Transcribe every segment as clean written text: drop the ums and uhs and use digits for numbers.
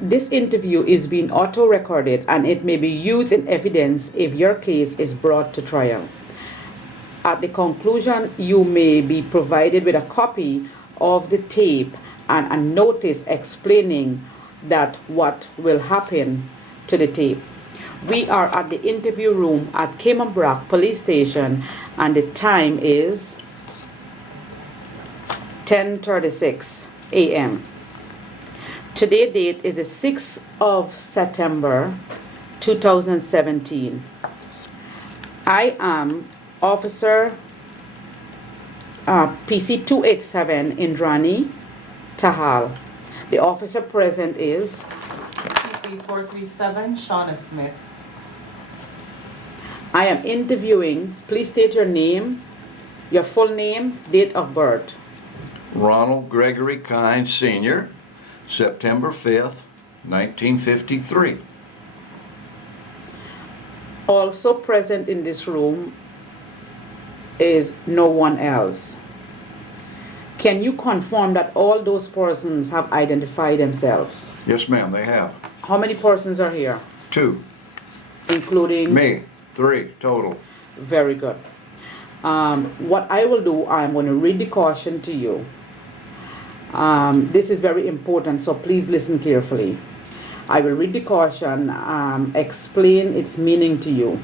This interview is being auto-recorded and it may be used in evidence if your case is brought to trial. At the conclusion, you may be provided with a copy of the tape and a notice explaining that what will happen to the tape. We are at the interview room at Cayman Brac Police Station and the time is 10:36 a.m. Today's date is the 6th of September 2017. I am Officer PC 287 Indrani Tahal. The officer present is PC 437 Shauna Smith. I am interviewing. Please state your name, your full name, date of birth. Ronald Gregory Kynes Sr., September 5th, 1953. Also present in this room is no one else. Can you confirm that all those persons have identified themselves? Yes, ma'am, they have. How many persons are here? 2. Including? Me, 3 total. Very good. What I will do, I'm going to read the caution to you. This is very important, so please listen carefully. I will read the caution, explain its meaning to you.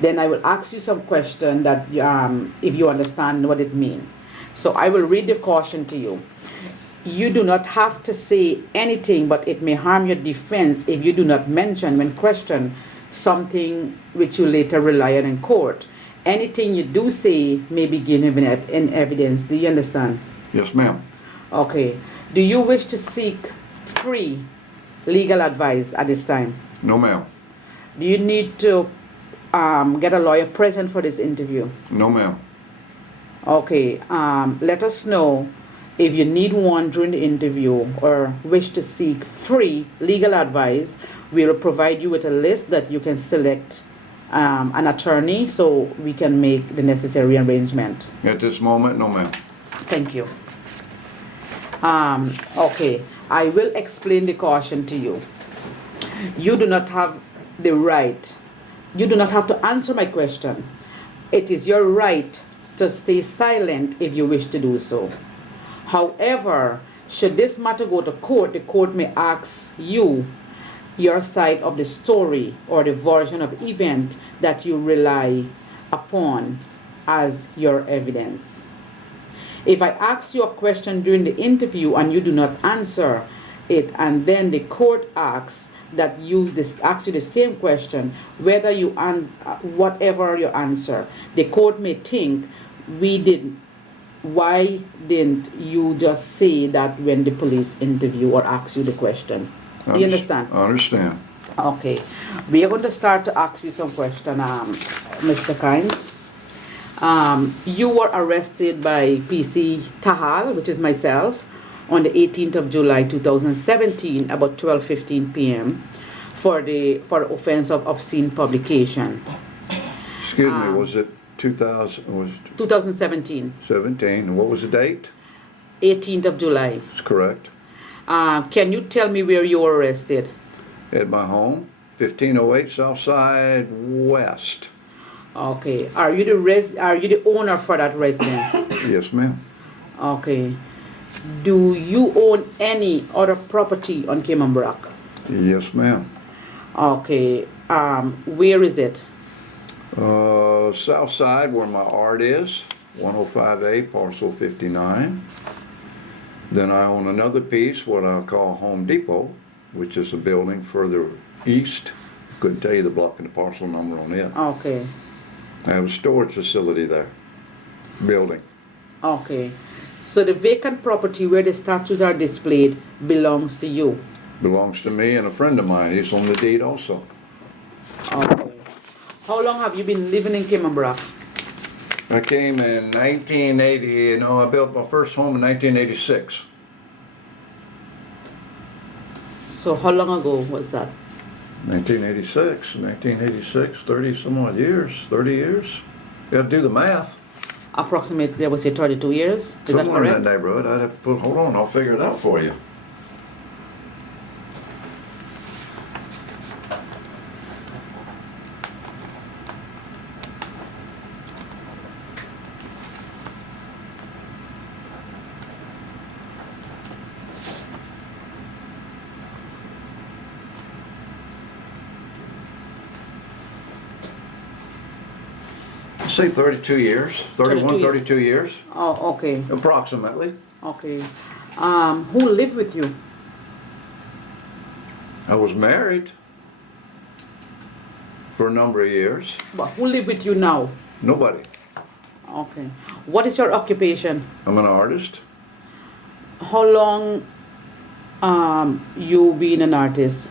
Then I will ask you some question that if you understand what it means. So I will read the caution to you. You do not have to say anything, but it may harm your defense if you do not mention when questioned something which you later rely on in court. Anything you do say may be given in evidence. Do you understand? Yes, ma'am. Okay. Do you wish to seek free legal advice at this time? No, ma'am. Do you need to get a lawyer present for this interview? No, ma'am. Okay. Let us know if you need one during the interview or wish to seek free legal advice. We will provide you with a list that you can select an attorney so we can make the necessary arrangement. At this moment, no, ma'am. Thank you. Okay, I will explain the caution to you. You do not have the right. You do not have to answer my question. It is your right to stay silent if you wish to do so. However, should this matter go to court, the court may ask you your side of the story or the version of event that you rely upon as your evidence. If I ask you a question during the interview and you do not answer it, and then the court asks that asks you the same question, whether you whatever your answer, the court may think why didn't you just say that when the police interview or ask you the question? Do you understand? I understand. Okay. We are going to start to ask you some questions, Mr. Kynes. You were arrested by PC Tahal, which is myself, on the 18th of July 2017, about 12:15 p.m. for the offense of obscene publication. Excuse me, was it 2017. 17, and what was the date? 18th of July. That's correct. Can you tell me where you were arrested? At my home, 1508 Southside West. Okay. Are you the owner for that residence? Yes, ma'am. Okay. Do you own any other property on Cayman Brac? Yes, ma'am. Okay. Where is it? South side where my art is, 105A, parcel 59. Then I own another piece, what I call Home Depot, which is a building further east. Couldn't tell you the block and the parcel number on it. Okay. I have a storage facility there, building. Okay. So the vacant property where the statues are displayed belongs to you? Belongs to me and a friend of mine. He's on the deed also. Okay. How long have you been living in Cayman Brac? I came in 1980, I built my first home in 1986. So how long ago was that? 1986, 30 some odd years, 30 years. You have to do the math. Approximately, I would say 32 years. Is that Somewhere in correct? that neighborhood. I'd have to hold on, I'll figure it out for you. say 32 years, 31, 32 years, Oh, okay, approximately. okay. Who lived with you? I was married for a number of years. But who live with you now? Nobody. Okay. What is your occupation? I'm an artist. How long you been an artist?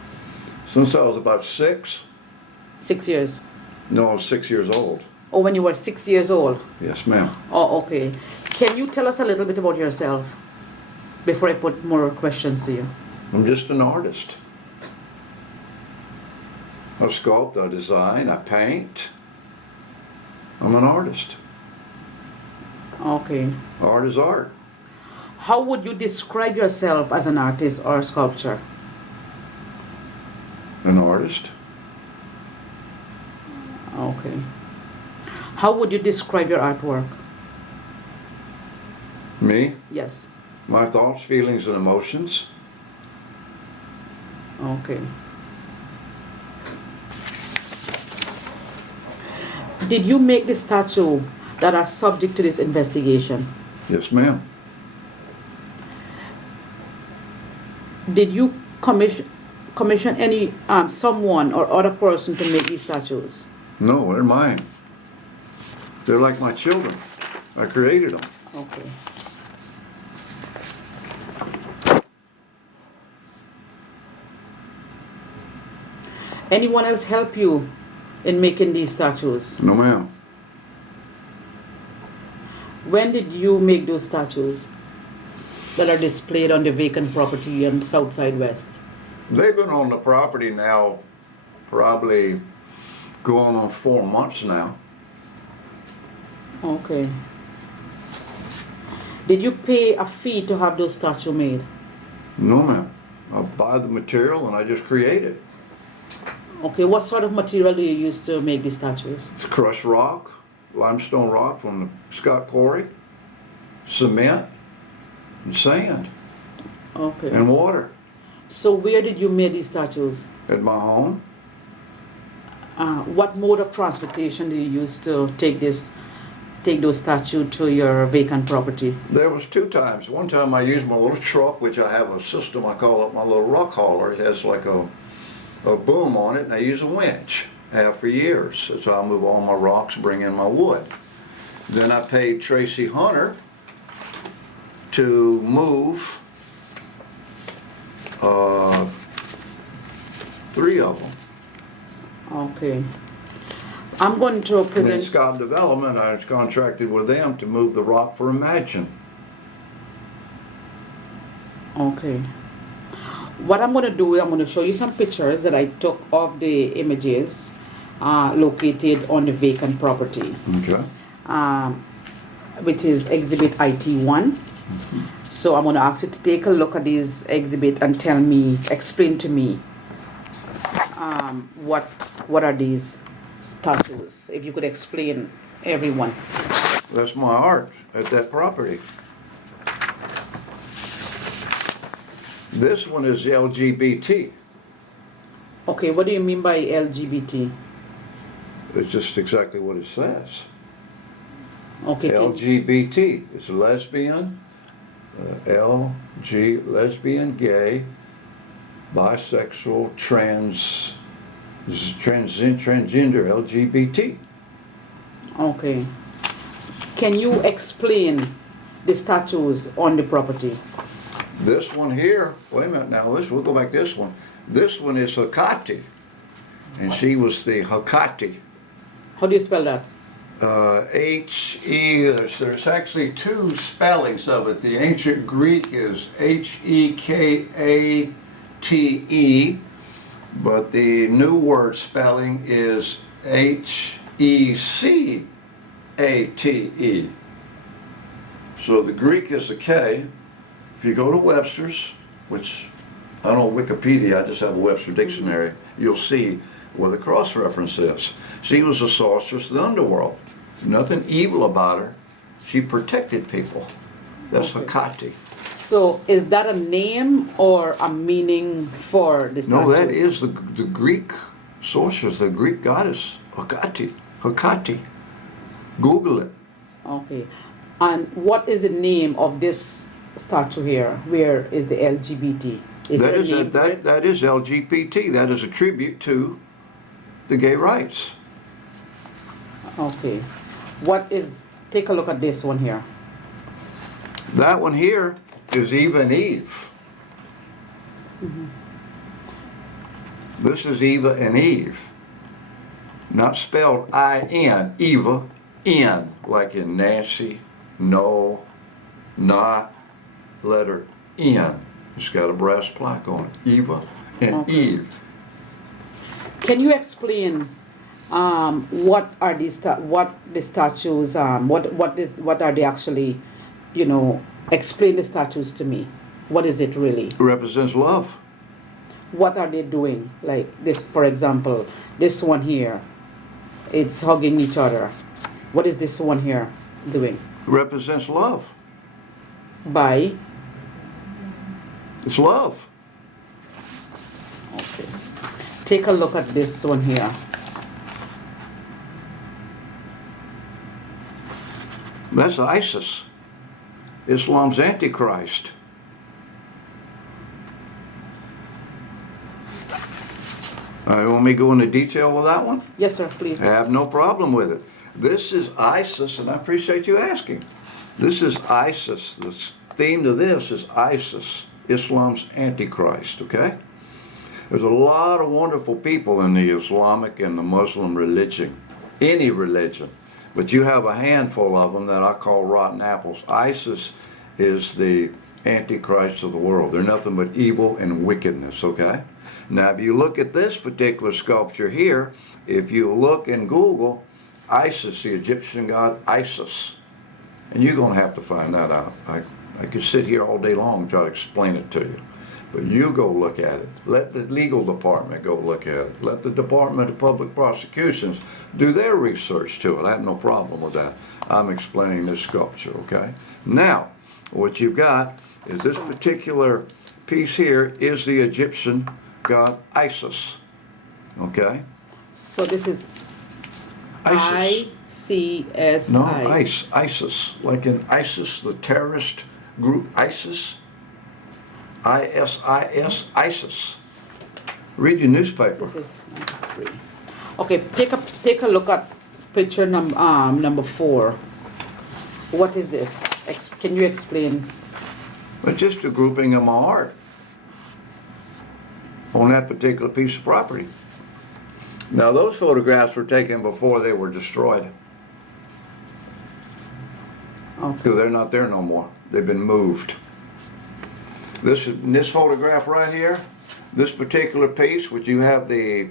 Since I was about 6. 6 years. No, I was 6 years old. Oh, when you were 6 years old. Yes, ma'am. Oh, okay. Can you tell us a little bit about yourself before I put more questions to you? I'm just an artist. I sculpt, I design, I paint. I'm an artist. Okay. Art is art. How would you describe yourself as an artist or a sculptor? An artist. Okay. How would you describe your artwork? Me, Yes. my thoughts, feelings, and emotions. Okay. Did you make the statue that are subject to this investigation? Yes, ma'am. Did you commission any someone or other person to make these statues? No, they're mine. They're like my children. I created them. Okay. Anyone else help you in making these statues? No, ma'am. When did you make those statues that are displayed on the vacant property on Southside West? They've been on the property now probably going on 4 months now. Okay. Did you pay a fee to have those statues made? No, ma'am. I buy the material and I just create it. Okay, what sort of material do you use to make these statues? It's crushed rock, limestone rock from the Scott Quarry, cement, and sand, Okay. and water. So where did you make these statues? At my home, What mode of transportation do you use to take those statues to your vacant property? there was 2 times. One time I used my little truck, which I have a system, I call it my little rock hauler. It has like a boom on it, and I use a winch. I have for years. That's how I move all my rocks, bring in my wood. Then I paid Tracy Hunter to move 3 of them. Okay. I'm going to And then present. Scott Development, I contracted with them to move the rock for Imagine. Okay. What I'm going to do, I'm going to show you some pictures that I took of the images located on the vacant property, Okay. which is Exhibit IT1. So I'm going to ask you to take a look at these exhibit and explain to me what are these statues. If you could explain, everyone. That's my art at that property. This one is LGBT. Okay, what do you mean by LGBT? It's just exactly what it says. Okay. LGBT. It's lesbian, lesbian, gay, bisexual, transgender, LGBT. Okay. Can you explain the statues on the property? This one here, wait a minute now, we'll go back to this one. This one is Hecate, and she was the Hecate. How do you spell that? H-E, there's actually 2 spellings of it. The ancient Greek is H-E-K-A-T-E, but the New Word spelling is H-E-C-A-T-E. So the Greek is a K. If you go to Webster's, which I don't know Wikipedia, I just have a Webster dictionary, you'll see where the cross-reference is. She was a sorceress of the underworld. Nothing evil about her. She protected people. That's Okay. Hecate. So is that a name or a meaning for the statue? No, that is the Greek sorceress, the Greek goddess, Hecate. Hecate. Google it. Okay. And what is the name of this statue here? Where is the LGBT? Is That there a is name for it? that is LGBT. That is a tribute to the gay rights. Okay. Take a look at this one here. That one here is Eva and Eve. This is Eva and Eve. Not spelled I-N, Eva, N, like in Nancy, no, not, letter N. It's got a brass plaque on it, Eva and Okay. Eve. Can you explain what are these what the statues what are they actually, explain the statues to me. What is it really? It represents love. What are they doing? Like this, for example, this one here, it's hugging each other. What is this one here doing? It represents love. By It's love. okay. Take a look at this one here. That's ISIS, Islam's Antichrist. You want me to go into detail with that one? Yes, sir, please. I have no problem with it. This is ISIS, and I appreciate you asking. This is ISIS. The theme to this is ISIS, Islam's Antichrist, okay? There's a lot of wonderful people in the Islamic and the Muslim religion, any religion, but you have a handful of them that I call rotten apples. ISIS is the Antichrist of the world. They're nothing but evil and wickedness, okay? Now, if you look at this particular sculpture here, if you look in Google, Isis, the Egyptian god Isis, and you're going to have to find that out. I could sit here all day long and try to explain it to you. But you go look at it. Let the legal department go look at it. Let the Department of Public Prosecutions do their research to it. I have no problem with that. I'm explaining this sculpture, okay? Now, what you've got is this particular piece here is the Egyptian god Isis, okay? So this is ISIS. ICSI. No, ISIS, like in ISIS, the terrorist group ISIS. ISIS, ISIS. Read your newspaper. This is number 3. Okay, take a look at picture number 4. What is this? Can you explain? But just a grouping of my art on that particular piece of property. Now those photographs were taken before they were destroyed. Okay. So they're not there no more. They've been moved. This photograph right here, this particular piece, which you have the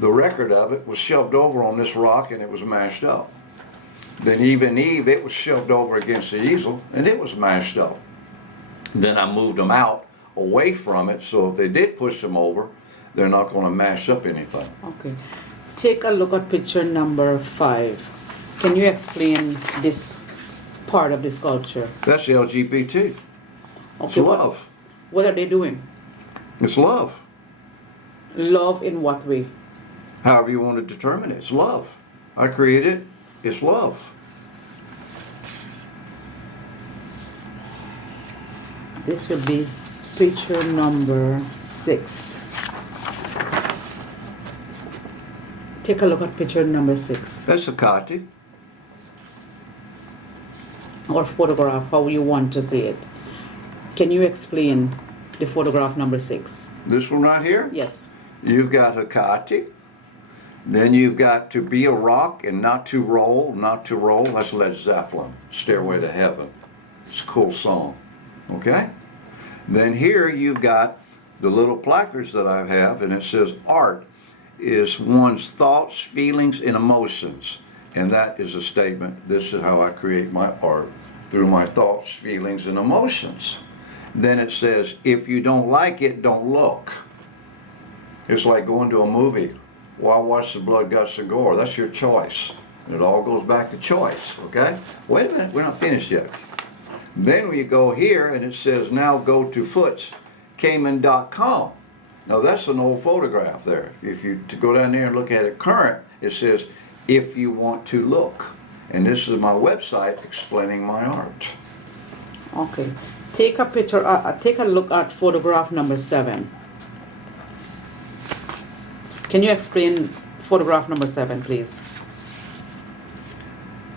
record of it, was shoved over on this rock and it was mashed up. Then Eve and Eve, it was shoved over against the easel and it was mashed up. Then I moved them out away from it, so if they did push them over, they're not going to mash up anything. Okay. Take a look at picture number 5. Can you explain this part of the sculpture? That's LGBT. It's Okay, love. What are they doing? It's love. Love in what way? However you want to determine it, it's love. I created it, it's love. This will be picture number 6. Take a look at picture number 6. That's a Kati. Or photograph, how you want to see it. Can you explain the photograph number 6? This one right here? Yes. You've got Hecate. Then you've got To Be a Rock and Not to Roll, Not to Roll. That's Led Zeppelin, Stairway to Heaven. It's a cool song. Okay? Then here you've got the little placards that I have, and it says art is one's thoughts, feelings, and emotions. And that is a statement. This is how I create my art, through my thoughts, feelings, and emotions. Then it says, if you don't like it, don't look. It's like going to a movie. Why watch the blood, guts, and gore? That's your choice. It all goes back to choice, okay? Wait a minute, we're not finished yet. Then we go here, and it says, now go to Cayman.com. Now that's an old photograph there. If you to go down there and look at it current, it says, if you want to look. and this is my website explaining my art. Okay. Take a picture, take a look at photograph number 7. Can you explain photograph number 7, please?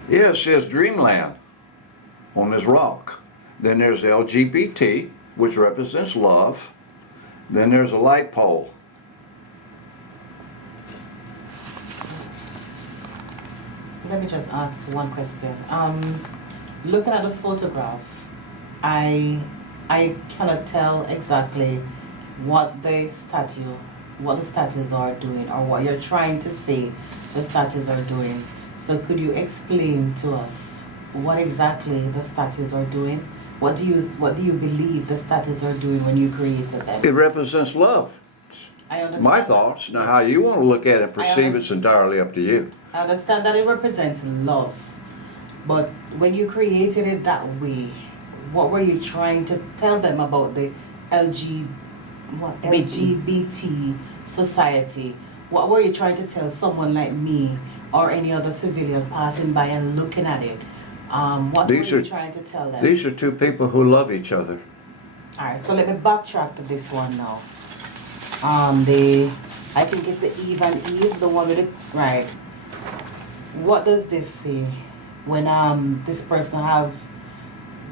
Yeah, it says Dreamland on this rock. Then there's LGBT, which represents love. Then there's a light pole. Let me just ask one question. Looking at the photograph, I cannot tell exactly what the statues are doing, or what you're trying to say the statues are doing. So could you explain to us what exactly the statues are doing? What do you believe the statues are doing when you created them? It represents love. I understand. My thoughts. Now, how you want to look at it, perceive it's entirely up to you. I understand that it represents love, but when you created it that way, what were you trying to tell them about the LGBT society? What were you trying to tell someone like me or any other civilian passing by and looking at it? What were you trying to tell them? These are two people who love each other. Alright, so let me backtrack to this one now. I think it's the Eve and Eve, the one with it, right. What does this say when this person have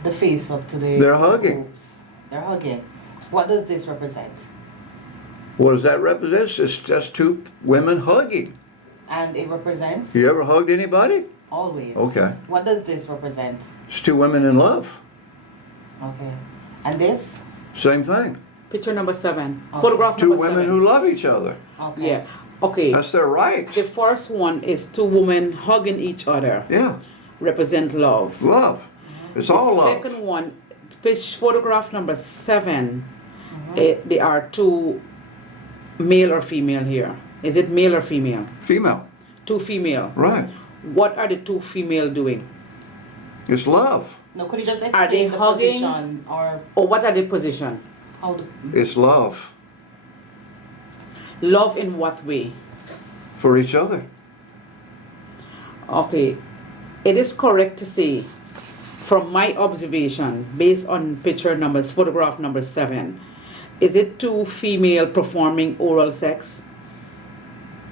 the face up to the They're hugging. boobs? They're hugging. What does this represent? What does that represent? It's just two women hugging. And it represents? You ever hugged anybody? Always. Okay. What does this represent? It's two women in love. Okay. And this? Same thing. Picture number 7. Okay. Photograph Two number women 7. who love each other. Okay. Yeah. Okay. That's their right. The first one is 2 women hugging each other. Yeah. Represent love. Love. It's all The love. second one, photograph number 7. There are 2 male or female here. Is it male or female? Female. 2 female. Right. What are the 2 female doing? It's love. No, could you just Are explain they the hugging? position or Or what are the position? how the... It's love Love in what way? for each other. Okay. It is correct to say, from my observation, based on photograph number 7, is it 2 female performing oral sex?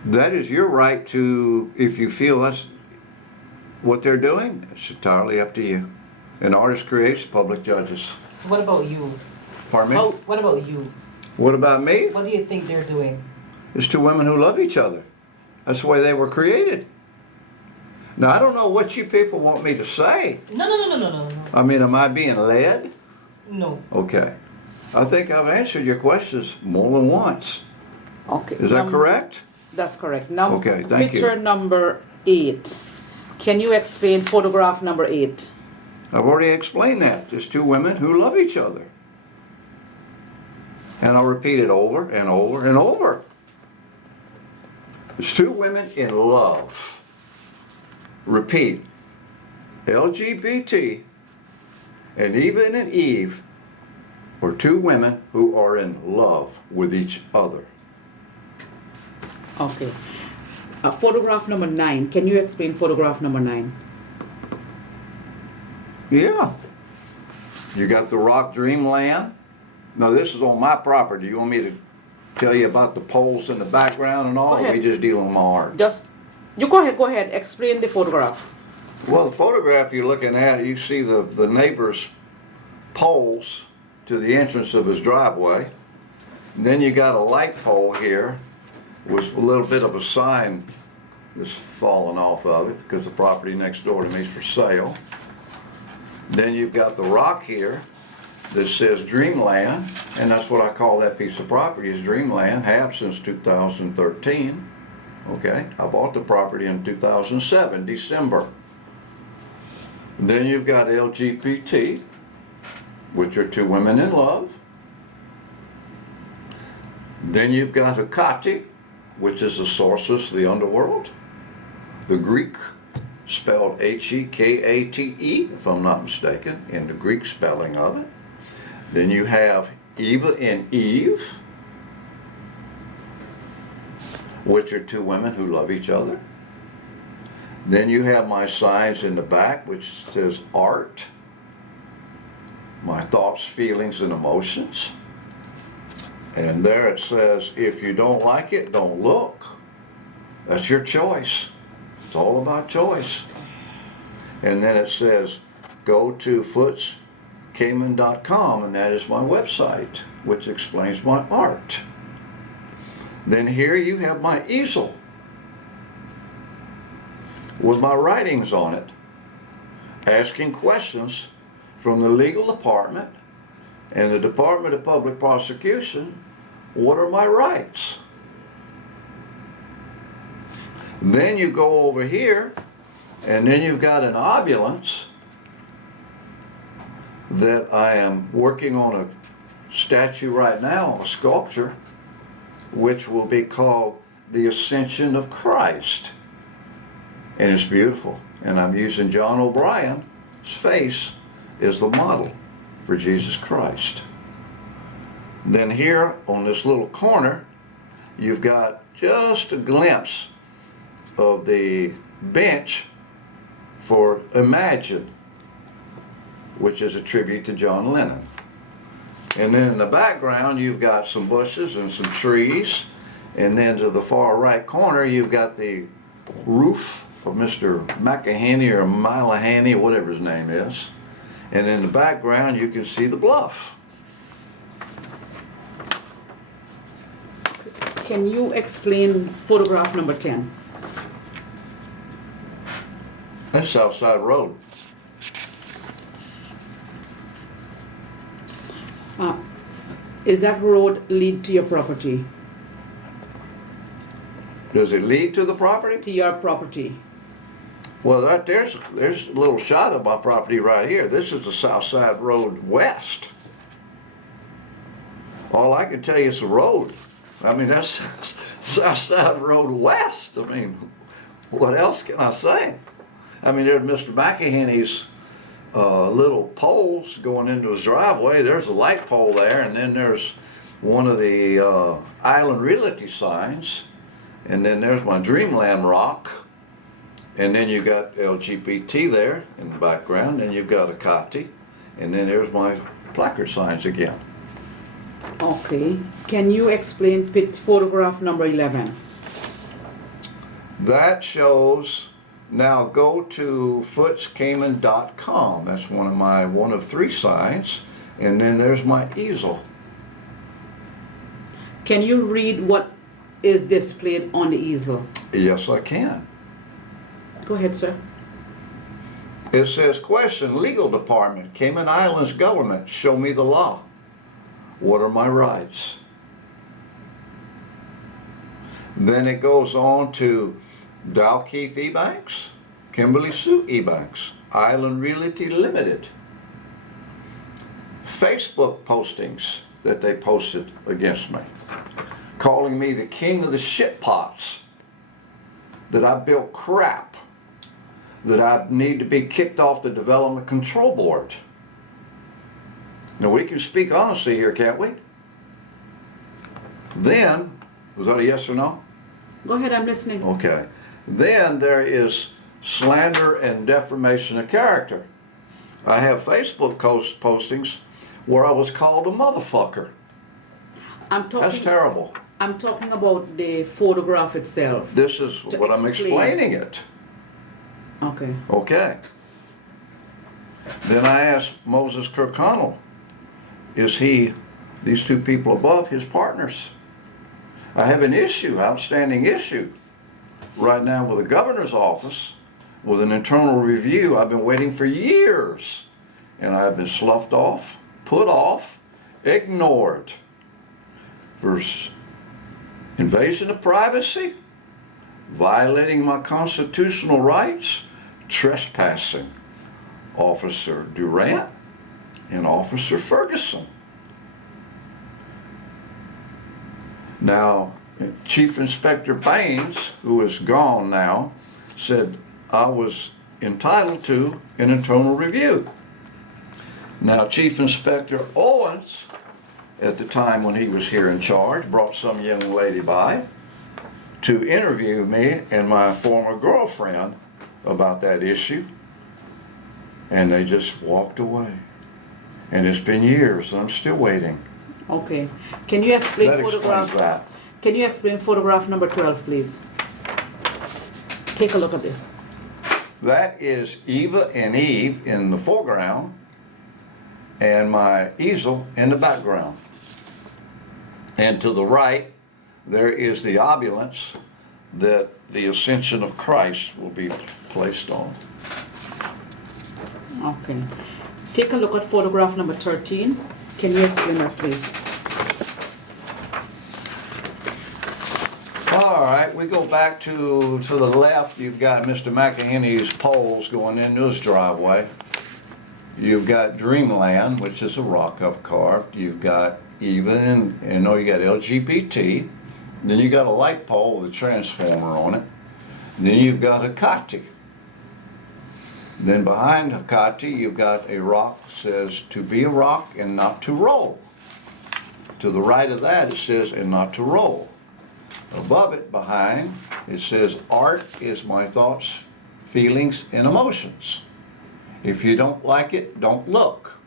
That is your right to, if you feel that's what they're doing, it's entirely up to you. An artist creates, public judges. What about you? Pardon me? What about you? What about me? What do you think they're doing? It's 2 women who love each other. That's the way they were created. Now, I don't know what you people want me to say. No. I mean, am I being led? No. Okay. I think I've answered your questions more than once. Okay. Is that correct? That's correct. Now, Okay, thank you. picture number 8. Can you explain photograph number 8? I've already explained that. There's 2 women who love each other. And I'll repeat it over and over and over. There's 2 women in love. Repeat. LGBT and Eva and Eve are 2 women who are in love with each other. Okay. Photograph number 9. Can you explain photograph number 9? Yeah. You got the rock Dreamland. Now this is on my property. You want me to tell you about the poles in the background and all? Go Or ahead. we just dealing with my art? You go ahead, explain the photograph. Well, the photograph you're looking at, you see the neighbor's poles to the entrance of his driveway. And then you got a light pole here with a little bit of a sign that's fallen off of it because the property next door to me is for sale. Then you've got the rock here that says Dreamland, and that's what I call that piece of property is Dreamland, have since 2013. Okay, I bought the property in 2007, December. Then you've got LGBT, which are 2 women in love. Then you've got Hecate, which is the sorceress of the underworld. The Greek, spelled H-E-K-A-T-E, if I'm not mistaken, in the Greek spelling of it. Then you have Eva and Eve, which are 2 women who love each other. Then you have my signs in the back which says art, my thoughts, feelings, and emotions. And there it says, if you don't like it, don't look. That's your choice. It's all about choice. And then it says, go to footscayman.com, and that is my website, which explains my art. Then here you have my easel with my writings on it, asking questions from the legal department and the Department of Public Prosecution. What are my rights? Then you go over here, and then you've got an ambulance that I am working on a statue right now, a sculpture, which will be called the Ascension of Christ. And it's beautiful. And I'm using John O'Brien's face as the model for Jesus Christ. Then here on this little corner, you've got just a glimpse of the bench for Imagine, which is a tribute to John Lennon. And then in the background, you've got some bushes and some trees. And then to the far right corner, you've got the roof of Mr. McAhaney or Milahany, or whatever his name is. And in the background, you can see the bluff. Can you explain photograph number 10? That's Southside Road. Is that road lead to your property? Does it lead to the property? To your property. Well, there's a little shot of my property right here. This is the Southside Road West. All I can tell you is the road. I mean, that's Southside Road West. I mean, what else can I say? I mean, there's Mr. McAhaney's little poles going into his driveway. There's a light pole there, and then there's one of the Island Realty signs, and then there's my Dreamland Rock, and then you got LGBT there in the background, and you've got a Kati, and then there's my placard signs again. Okay. Can you explain photograph number 11? That shows, now go to footscayman.com. That's one of 3 signs. And then there's my easel. Can you read what is displayed on the easel? Yes, I can. Go ahead, sir. It says, question, legal department, Cayman Islands Government, show me the law. What are my rights? Then it goes on to Dalkeith E-Banks, Kimberly Sue E-Banks, Island Realty Limited. Facebook postings that they posted against me, calling me the king of the shit pots, that I built crap, that I need to be kicked off the Development Control Board. Now we can speak honestly here, can't we? Then, was that a yes or no? Go ahead, I'm listening. Okay. Then there is slander and defamation of character. I have Facebook postings where I was called a motherfucker. That's terrible. I'm talking about the photograph itself. This is what I'm explaining it. Okay. Okay. Then I asked Moses Kirkconnell, is he, these 2 people above, his partners? I have an issue, outstanding issue, right now with the governor's office, with an internal review. I've been waiting for years, and I've been sloughed off, put off, ignored for invasion of privacy, violating my constitutional rights, trespassing Officer Durant and Officer Ferguson. Now, Chief Inspector Baines, who is gone now, said I was entitled to an internal review. Now, Chief Inspector Owens, at the time when he was here in charge, brought some young lady by to interview me and my former girlfriend about that issue, and they just walked away. And it's been years, and I'm still waiting. Okay. Can you explain That photograph? explains that. Can you explain photograph number 12, please? Take a look at this. That is Eva and Eve in the foreground, and my easel in the background. And to the right, there is the opulence that the ascension of Christ will be placed on. Okay. Take a look at photograph number 13. Can you explain that, please? All right, we go back to the left. You've got Mr. McEnany's poles going into his driveway. You've got Dreamland, which is a rock I've carved. You've got Eva and you got LGBT. Then you got a light pole with a transformer on it. Then you've got Hecate. Then behind Hecate, you've got a rock that says to be a rock and not to roll. To the right of that, it says and not to roll. Above it, behind, it says art is my thoughts, feelings, and emotions. If you don't like it, don't look.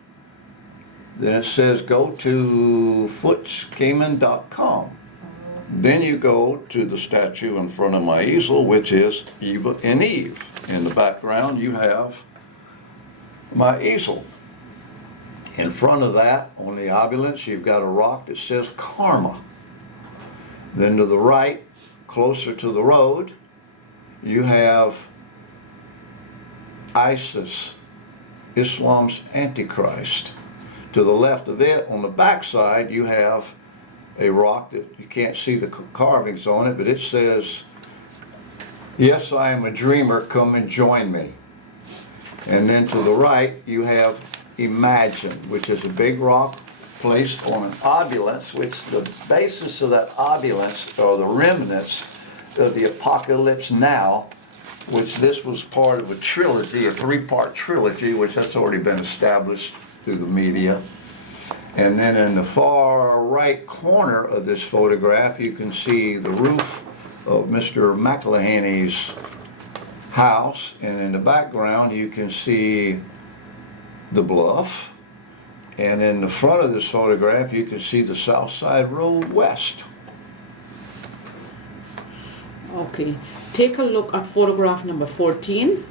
Then it says go to footscayman.com. Then you go to the statue in front of my easel, which is Eva and Eve. In the background, you have my easel. In front of that, on the opulence, you've got a rock that says karma. Then to the right, closer to the road, you have ISIS, Islam's Antichrist. To the left of it, on the back side, you have a rock that you can't see the carvings on it, but it says, yes, I am a dreamer, come and join me. And then to the right, you have Imagine, which is a big rock placed on an opulence, which the basis of that opulence are the remnants of the Apocalypse Now, which this was part of a trilogy, a three-part trilogy, which has already been established through the media. And then in the far right corner of this photograph, you can see the roof of Mr. McElhaney's house, and in the background you can see the bluff, and in the front of this photograph you can see the South Side Road West. Okay. Take a look at photograph number 14,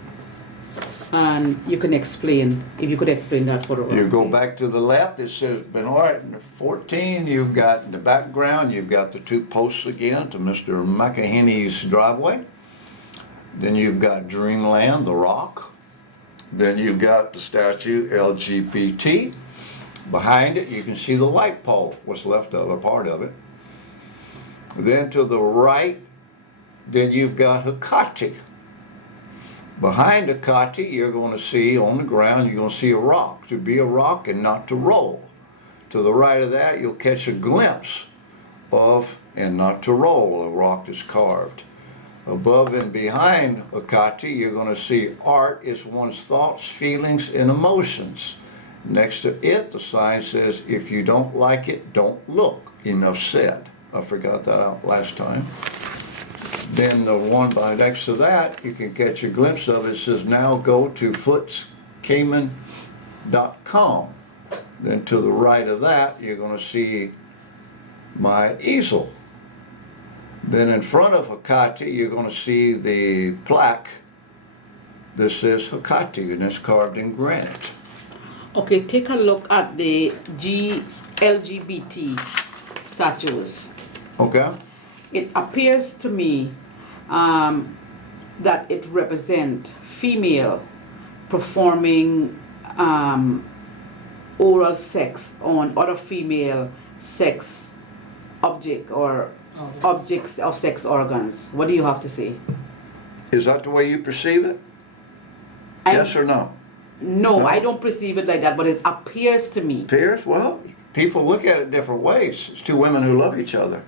and you can explain, if you could explain that photograph. You go please. back to the left, it says Benoit 14, you've got in the background, you've got the two posts again to Mr. McEnany's driveway. Then you've got Dreamland, the rock. Then you've got the statue LGBT. Behind it, you can see the light pole, what's left of a part of it. Then to the right, then you've got Hecate. Behind Hecate, you're going to see on the ground, you're going to see a rock, to be a rock and not to roll. To the right of that, you'll catch a glimpse of and not to roll, a rock that's carved. Above and behind Hecate, you're going to see art is one's thoughts, feelings, and emotions. Next to it, the sign says, if you don't like it, don't look. Enough said. I forgot that out last time. Then the one by next to that, you can catch a glimpse of it. It says, now go to footscayman.com. Then to the right of that, you're going to see my easel. Then in front of Hecate, you're going to see the plaque that says Hecate, and it's carved in granite. Okay, take a look at the LGBT statues. Okay? It appears to me that it represents female performing oral sex on other female sex object or objects of sex organs. What do you have to say? Is that the way you perceive it? Yes or no? No, I don't perceive it like that, but it appears to me. Appears? Well, people look at it different ways. It's two women who love each other.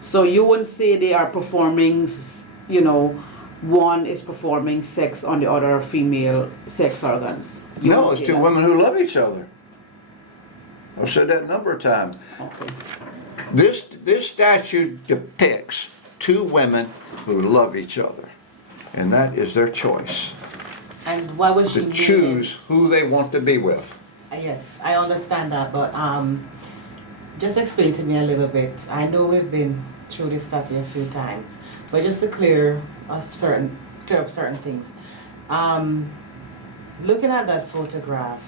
So you wouldn't say they are performing, you know, one is performing sex on the other female sex organs. You No, wouldn't it's say two that? women who love each other. I've said that a number of times. Okay. This statue depicts two women who love each other. and that is their choice. And why was she To made? choose who they want to be with. Yes, I understand that, but just explain to me a little bit. I know we've been through this statue a few times, but just to clear up certain things. Looking at that photograph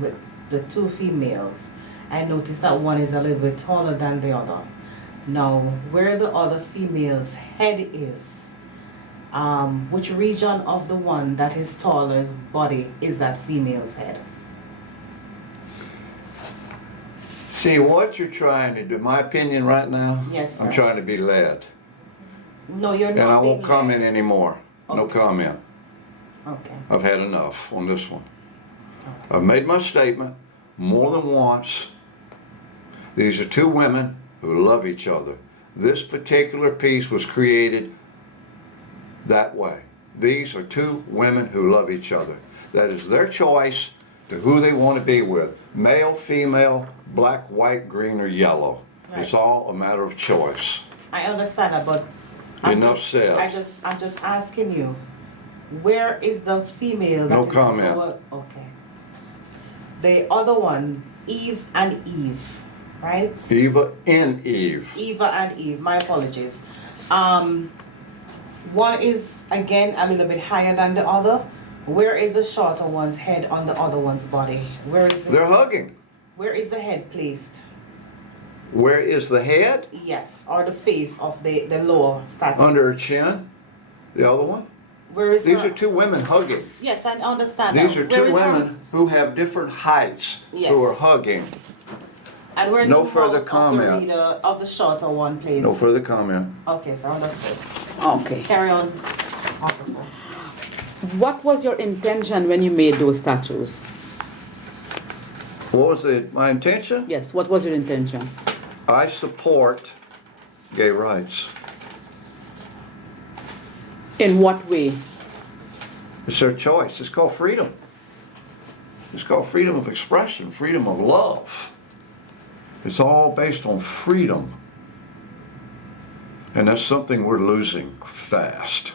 with the two females, I noticed that one is a little bit taller than the other. Now, where the other female's head is, which region of the one that is taller body is that female's head? See, what you're trying to do, my opinion right now, Yes, sir. I'm trying to be led. No, you're not. And I won't being comment led. anymore. No Okay. comment. Okay. I've had enough on this one. Okay. I've made my statement more than once. These are two women who love each other. This particular piece was created that way. These are two women who love each other. That is their choice to who they want to be with. Male, female, black, white, green, or yellow. Right. It's all a matter of choice. I understand that, but Enough said. I'm just asking you, where is the female? No that is comment. Okay. The other one, Eve and Eve, right? Eva and Eve. Eva and Eve. My apologies. One is again a little bit higher than the other. Where is the shorter one's head on the other one's body? Where is They're hugging. Where is the head placed? Where is the head? Yes, or the face of the lower statue. Under her chin. The other one. Where is These her? are two women hugging. Yes, I understand These that. are Where two is her- women who have different heights Yes. who are hugging. And where's No the further mouth comment. Of the leader of the shorter one, please? No further comment. Okay, so understood. Okay. Carry on, officer. What was your intention when you made those statues? What was my intention? Yes, what was your intention? I support gay rights. In what way? It's their choice. It's called freedom. It's called freedom of expression, freedom of love. It's all based on freedom. And that's something we're losing fast.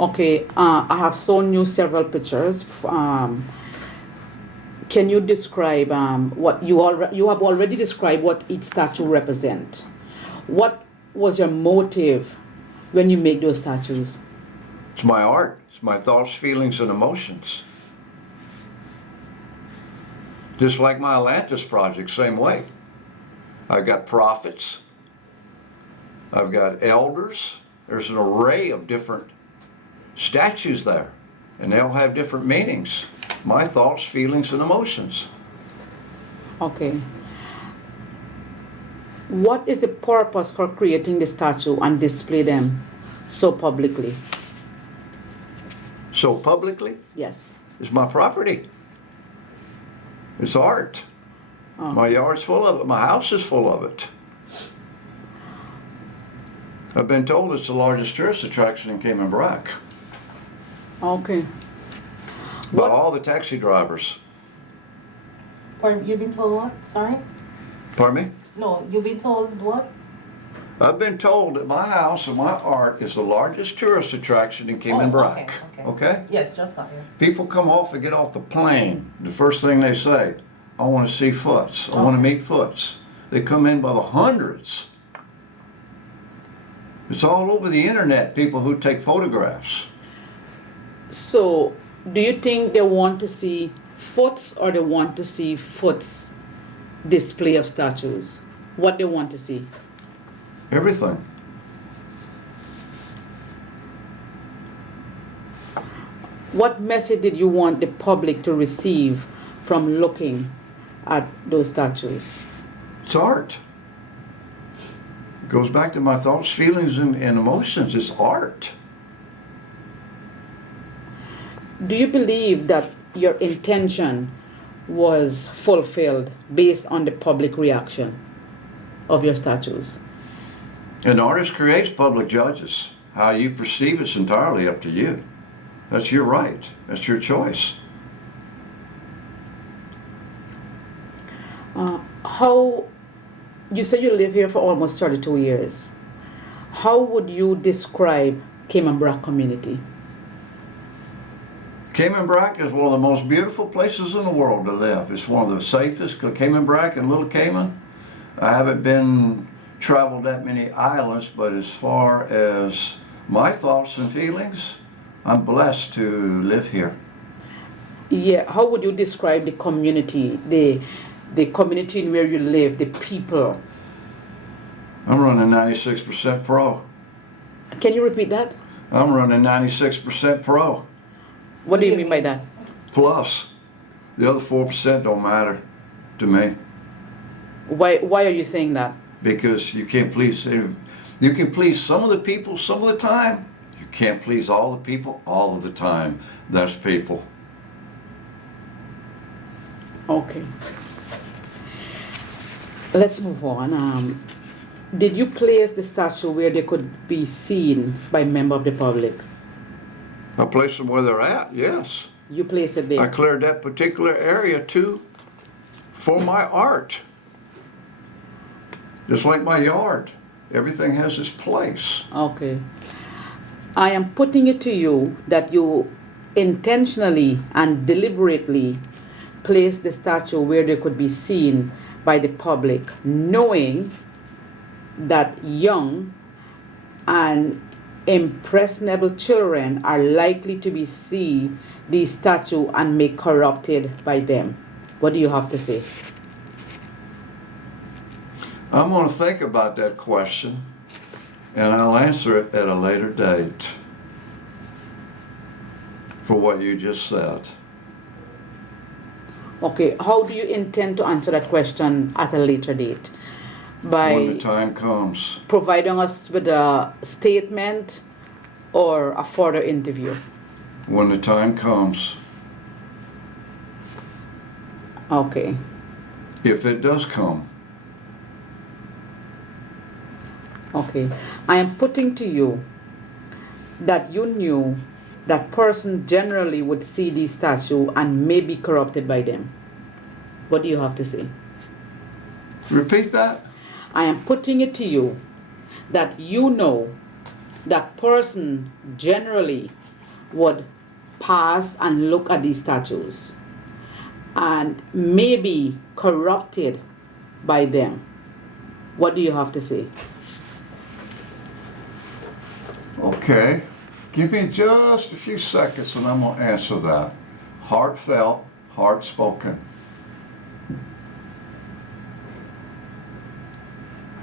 Okay, I have shown you several pictures. Can you describe what you have already described what each statue represent? What was your motive when you make those statues? It's my art. It's my thoughts, feelings, and emotions. Just like my Atlantis project, same way. I've got prophets. I've got elders. There's an array of different statues there, and they'll have different meanings. My thoughts, feelings, and emotions. Okay. What is the purpose for creating the statue and display them so publicly? So publicly, Yes. it's my property. It's art. Oh. My yard's full of it. My house is full of it. I've been told it's the largest tourist attraction in Cayman Brac Okay. by What- all the taxi drivers. Pardon, you've been told what? Sorry? Pardon me? No, you've been told what? I've been told that my house and my art is the largest tourist attraction in Cayman Brac. Okay? Yes, just got here. People come off and get off the plane. The first thing they say, I want to see Foots. I want to meet Foots. They come in by the hundreds. It's all over the internet, people who take photographs. So, do you think they want to see Foots or they want to see Foots display of statues? What they want to see? Everything. What message did you want the public to receive from looking at those statues? It's art. It goes back to my thoughts, feelings, and emotions. It's art. Do you believe that your intention was fulfilled based on the public reaction of your statues? An artist creates public judges. How you perceive it's entirely up to you. That's your right. That's your choice. How, you say you live here for almost 32 years. How would you describe Cayman Brac community? Cayman Brac is one of the most beautiful places in the world to live. It's one of the safest. Cayman Brac and Little Cayman. I haven't been traveled that many islands, but as far as my thoughts and feelings, I'm blessed to live here. Yeah, how would you describe the community, the community in where you live, the people? I'm running 96% pro. Can you repeat that? I'm running 96% pro. What do you mean by that? Plus, the other 4% don't matter to me. Why are you saying that? Because you can't please, you can please some of the people some of the time. You can't please all the people all of the time. That's people. Okay. Let's move on. Did you place the statue where they could be seen by member of the public? I place them where they're at, yes. You place it there? I cleared that particular area too for my art. Just like my yard. Everything has its place. Okay. I am putting it to you that you intentionally and deliberately place the statue where they could be seen by the public, knowing that young and impressionable children are likely to be see the statue and may corrupted by them. What do you have to say? I'm going to think about that question and I'll answer it at a later date for what you just said. Okay, how do you intend to answer that question at a later date? By When the time comes. providing us with a statement or a further interview? When the time comes. Okay. If it does come. Okay. I am putting to you that you knew that person generally would see the statue and may be corrupted by them. What do you have to say? Repeat that. I am putting it to you that you know that person generally would pass and look at these statues and may be corrupted by them. What do you have to say? Okay. Give me just a few seconds and I'm going to answer that. Heartfelt, heart spoken.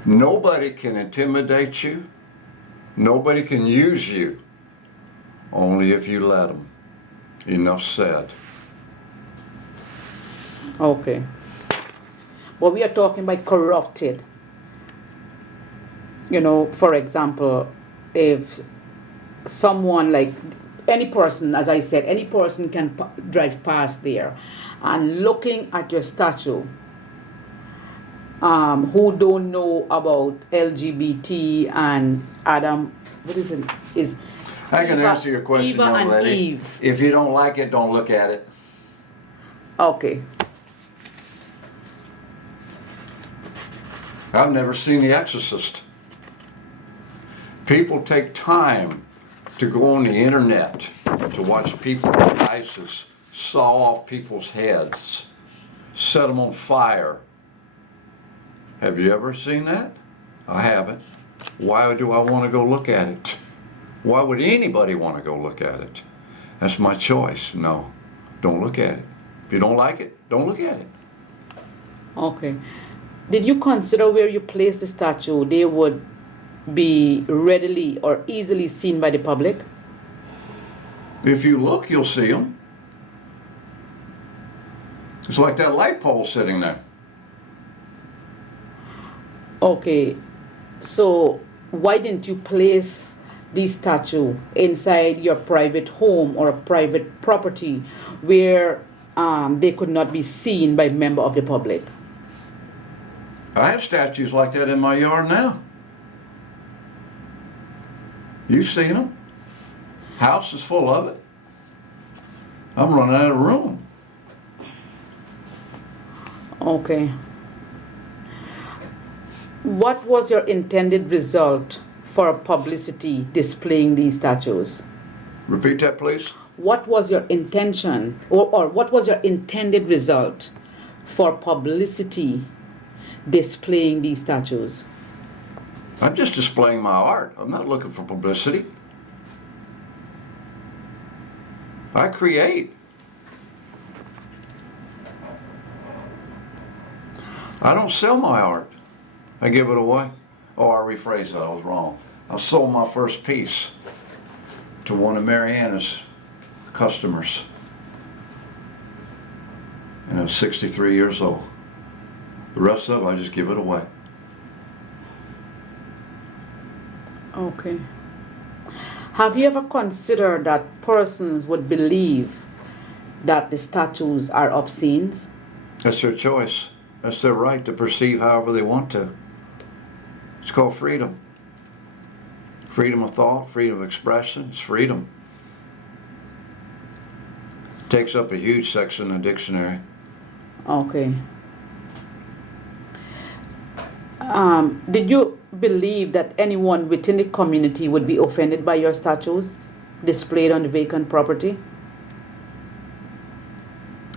Nobody can intimidate you. Nobody can use you. Only if you let them. Enough said. Okay. Well, we are talking about corrupted. You know, for example, if someone like any person, as I said, any person can drive past there and looking at your statue, who don't know about LGBT and Adam, what is it? Is I can answer your question, Eva young and lady. Eve. If you don't like it, don't look at it. Okay. I've never seen The Exorcist. People take time to go on the internet to watch people's devices saw off people's heads, set them on fire. Have you ever seen that? I haven't. Why do I want to go look at it? Why would anybody want to go look at it? That's my choice. No, don't look at it. If you don't like it, don't look at it. Okay. Did you consider where you place the statue, they would be readily or easily seen by the public? If you look, you'll see them. It's like that light pole sitting there. Okay. So why didn't you place the statue inside your private home or a private property where they could not be seen by member of the public? I have statues like that in my yard now. You've seen them. House is full of it. I'm running out of room. Okay. What was your intended result for publicity displaying these statues? Repeat that, please. What was your intention, or what was your intended result for publicity displaying these statues? I'm just displaying my art. I'm not looking for publicity. I create. I don't sell my art. I give it away. Oh, I rephrased that. I was wrong. I sold my first piece to one of Mariana's customers. And I was 63 years old. The rest of it, I just give it away. Okay. Have you ever considered that persons would believe that the statues are obscene? That's their choice. That's their right to perceive however they want to. It's called freedom. Freedom of thought, freedom of expression, it's freedom. Takes up a huge section in the dictionary. Okay. Did you believe that anyone within the community would be offended by your statues displayed on the vacant property?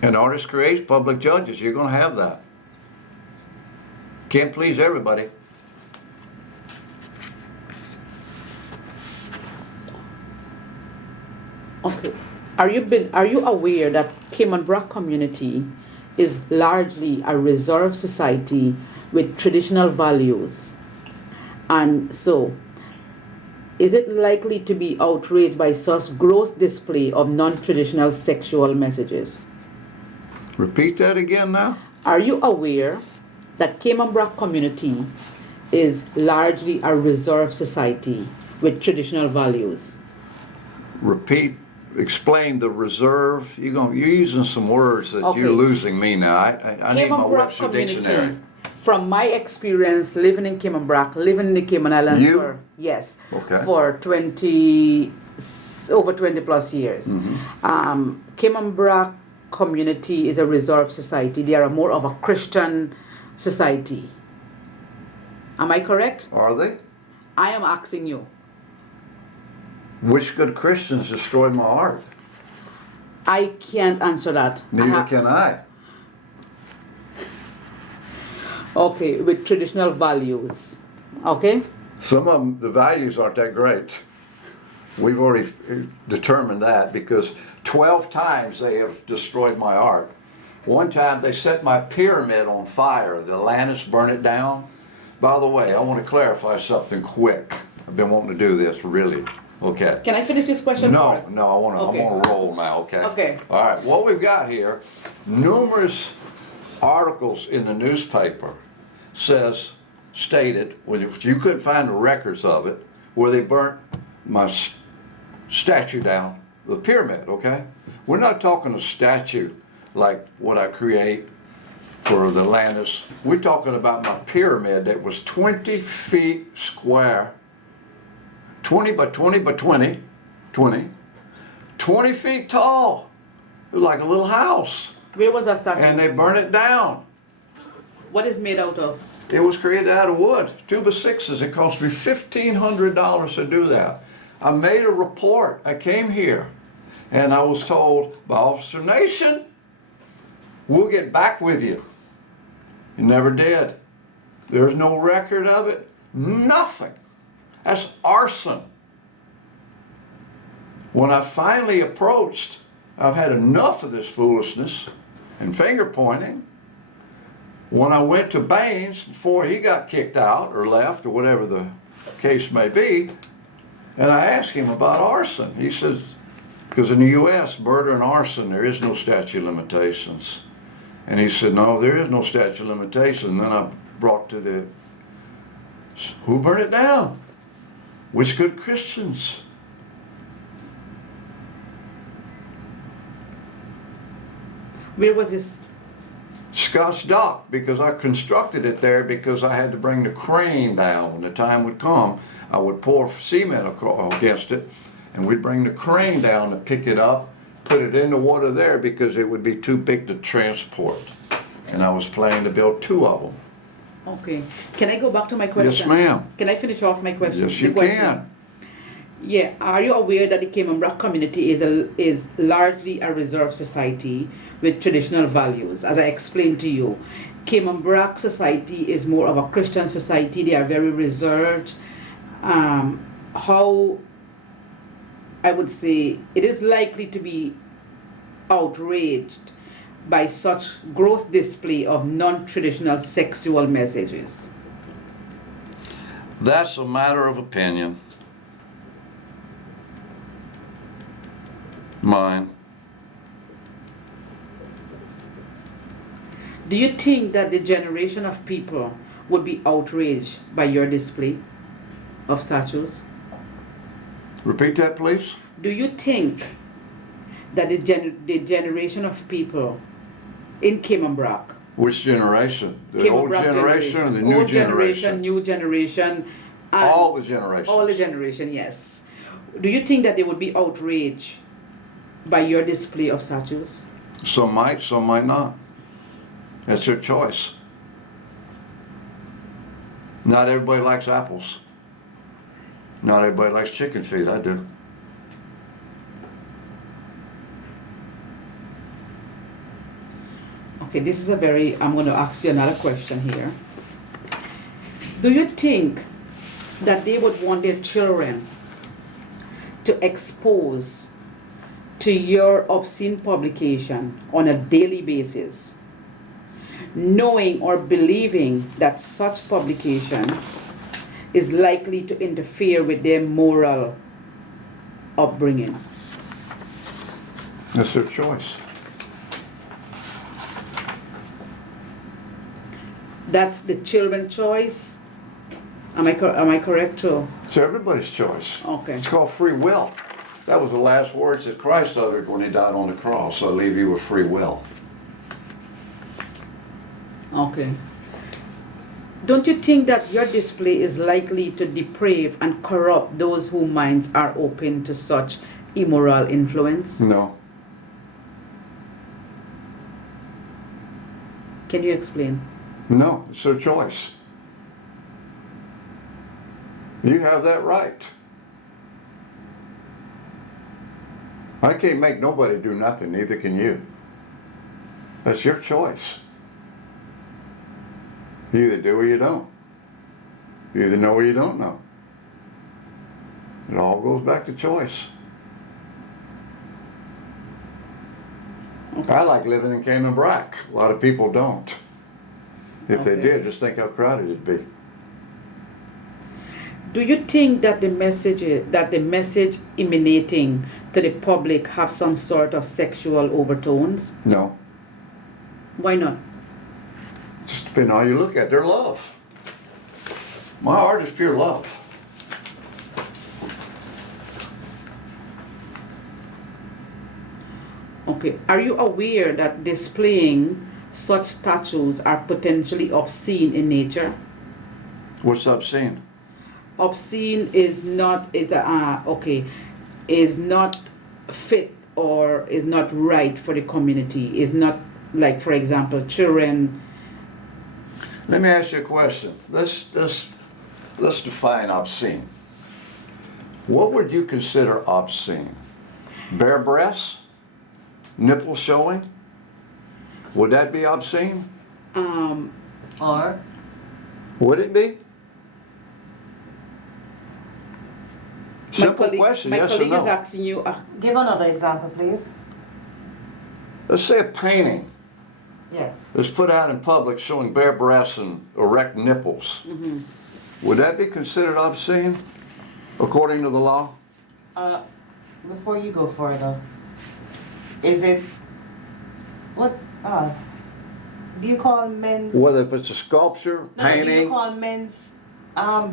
An artist creates, public judges. You're going to have that. Can't please everybody. Okay. Are you aware that Cayman Brac community is largely a reserved society with traditional values? And so, is it likely to be outraged by such gross display of non-traditional sexual messages? Repeat that again now. Are you aware that Cayman Brac community is largely a reserved society with traditional values? Repeat. Explain the reserve. You're using some words that Okay. you're losing me now. I need my Cayman Brac Webster dictionary. community, from my experience living in Cayman Brac, living in the Cayman Islands You? for, yes, Okay. for over 20 plus years. Mm-hmm. Cayman Brac community is a reserved society. They are more of a Christian society. Am I correct? Are they? I am asking you. Which good Christians destroyed my art? I can't answer that. Neither can I. Okay, with traditional values. Okay? Some of them, the values aren't that great. We've already determined that because 12 times they have destroyed my art. One time they set my pyramid on fire. The Atlantis burned it down. By the way, I want to clarify something quick. I've been wanting to do this, really. Okay. Can I finish this question No, first? no, I'm on a roll now, okay? Okay. All right, what we've got here, numerous articles in the newspaper stated, which you couldn't find the records of it, where they burnt my statue down, the pyramid, okay? We're not talking a statue like what I create for the Atlantis. We're talking about my pyramid that was 20 feet square, 20 by 20 by 20 feet tall. It was like a little house. Where was that statue? And they burned it down. What is made out of? It was created out of wood, 2x6s. It cost me $1,500 to do that. I made a report. I came here and I was told by Officer Nation, we'll get back with you. You never did. There's no record of it. Nothing. That's arson. When I finally approached, I've had enough of this foolishness and finger pointing. When I went to Baines, before he got kicked out or left or whatever the case may be, and I asked him about arson. He says, because in the U.S., murder and arson, there is no statute of limitations. And he said, no, there is no statute of limitations. And then I brought to the, who burned it down? Which good Christians? Where was this? Scott's Dock, because I constructed it there because I had to bring the crane down. When the time would come, I would pour cement against it, and we'd bring the crane down to pick it up, put it in the water there because it would be too big to transport. And I was planning to build 2 of them. Okay. Can I go back to my question? Yes, ma'am. Can I finish off my question? Yes, The you question. can. Yeah. Are you aware that the Cayman Brac community is largely a reserved society with traditional values? As I explained to you, Cayman Brac society is more of a Christian society. They are very reserved. How I would say it is likely to be outraged by such gross display of non-traditional sexual messages. That's a matter of opinion. Mine. Do you think that the generation of people would be outraged by your display of statues? Repeat that, please. Do you think that the generation of people in Cayman Brac, Which generation? The Cayman old Brac generation or the new old generation? new generation, and All the generations. all the generation, yes. Do you think that they would be outraged by your display of statues? Some might not. That's their choice. Not everybody likes apples. Not everybody likes chicken feet. I do. Okay, this is I'm going to ask you another question here. Do you think that they would want their children to expose to your obscene publication on a daily basis, knowing or believing that such publication is likely to interfere with their moral upbringing? That's their choice. That's the children's choice? Am I correct too? It's everybody's choice. Okay. It's called free will. That was the last words that Christ uttered when he died on the cross. I leave you with free will. Okay. Don't you think that your display is likely to deprave and corrupt those whose minds are open to such immoral influence? No. Can you explain? No, it's their choice. You have that right. I can't make nobody do nothing, neither can you. That's your choice. You either do or you don't. You either know or you don't know. It all goes back to choice. Okay. I like living in Cayman Brac. A lot of people don't. If they Okay. did, just think how crowded it'd be. Do you think that the message emanating to the public have some sort of sexual overtones? No. Why not? Just depending on how you look at their love. My art is pure love. Okay. Are you aware that displaying such statues are potentially obscene in nature? What's obscene? Obscene is not fit or is not right for the community. Is not like, for example, children. Let me ask you a question. Let's define obscene. What would you consider obscene? Bare breasts? Nipple showing? Would that be obscene? Or Would it be? Simple question, My yes or colleague is no. asking you. give another example, please. Let's say a painting Yes. that's put out in public showing bare breasts and erect nipples. Mm-hmm. Would that be considered obscene according to the law? Before you go further, is it what do you call men's? Whether if it's a sculpture, No, do you painting, call men's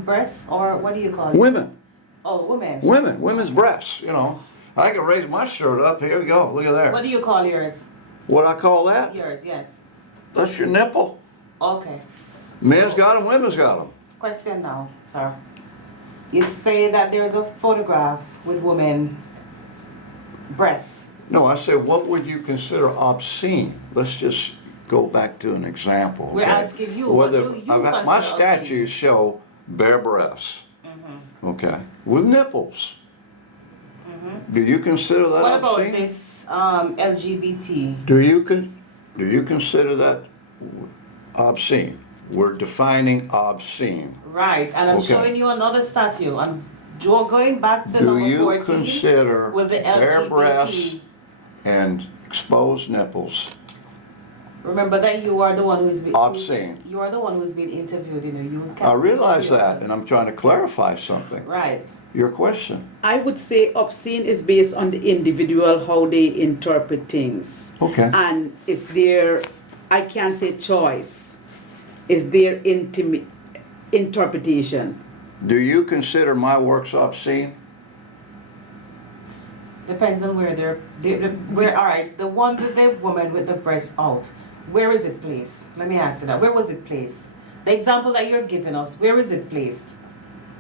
breasts, or what do you call it? women, Oh, women. women's breasts, you know. I can raise my shirt up, here we go, look at What there. do you call yours? What I call that? Yours, yes. That's your nipple. Okay. Men's So, got them, women's got them. question now, sir. You say that there's a photograph with women breasts. No, I said, what would you consider obscene? Let's just go back to an example. We're okay? asking you, what do you my consider statutes show bare breasts, okay, with nipples. Do you consider that What about obscene? this LGBT? Do you consider that obscene? We're defining obscene. Right, and I'm Okay. showing you another statue. I'm going back to Do number you 14 consider with the bare breasts LGBT. and exposed nipples Remember that you are the one who's been obscene? You are the one who's been interviewed. You know, you can't I realize interview that, us. and I'm trying to clarify something. Right. Your question. I would say obscene is based on the individual, how they interpret things. Okay. And it's their, I can't say choice, it's their interpretation. Do you consider my works obscene? Depends on where where. All right, the one with the woman with the breast out. Where is it placed? Let me answer that. Where was it placed? The example that you're giving us. Where is it placed?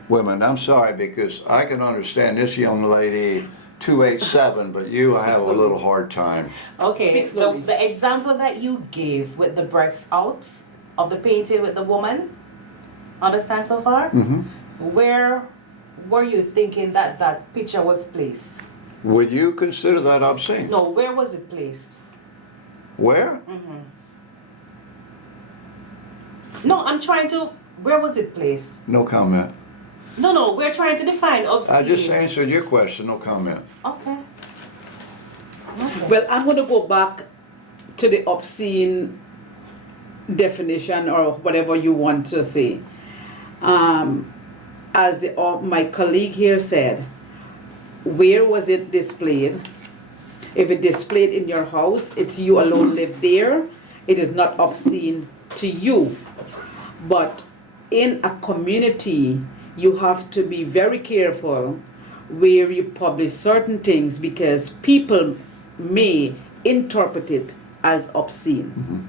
Women, I'm sorry, because I can understand this young lady 287, but you, I have a little hard time. Okay. Speak slowly. The example that you gave with the breast out of the painting with the woman. Understand so far? Mm-hmm. Where were you thinking that that picture was placed? Would you consider that obscene? No, where was it placed? Where? No, I'm trying to. Where was it placed? No comment. No, we're trying to define obscene. I just answered your question, no comment. Okay. Well, I'm going to go back to the obscene definition or whatever you want to say. As my colleague here said, where was it displayed? If it displayed in your house, it's you alone live there, it is not obscene to you. But in a community, you have to be very careful where you publish certain things because people may interpret it as obscene.